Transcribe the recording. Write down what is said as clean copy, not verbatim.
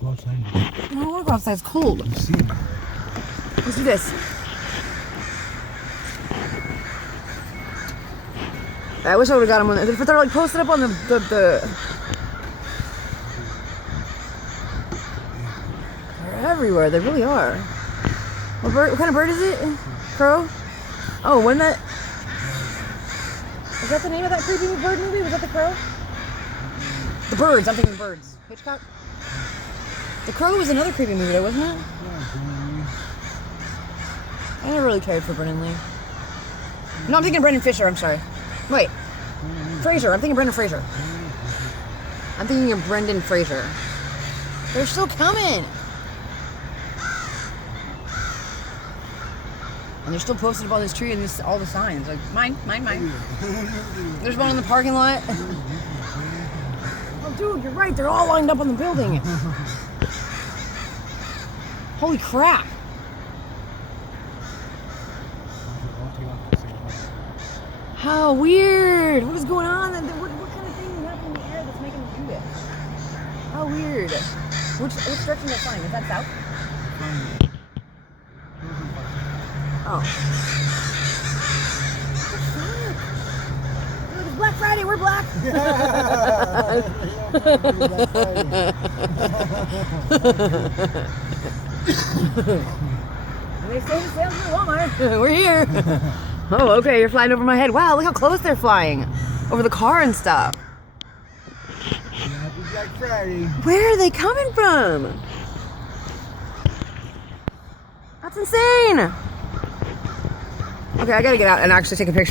Go outside. I don't want to go outside. It's cold. You see him. Let's do this. I wish I would have got them when they're like posted up on the. They're everywhere. They really are. What kind of bird is it? Crow? Oh, wasn't that? Is that the name of that creepy bird movie? Was that the Crow? The Birds. I'm thinking Birds. Hitchcock. The Crow was another creepy movie, though, wasn't it? I never really cared for Brendan Lee. No, I'm thinking Brendan Fisher. I'm sorry. Wait. Fraser. I'm thinking Brendan Fraser. I'm thinking of Brendan Fraser. They're still coming. And they're still posted up on this tree and all the signs. Like, mine. There's one in the parking lot. Oh, dude, you're right. They're all lined up on the building. Holy crap. How weird. What is going on? What kind of thing is happening in the air that's making them do this? How weird. Which direction they're flying? Is that south? Oh. Look, it's Black Friday. We're black. They say the sales at Walmart. We're here. Oh, okay. You're flying over my head. Wow, look how close they're flying. Over the car and stuff. Happy Black Friday. Where are they coming from? That's insane. Okay, I gotta get out and actually take a picture of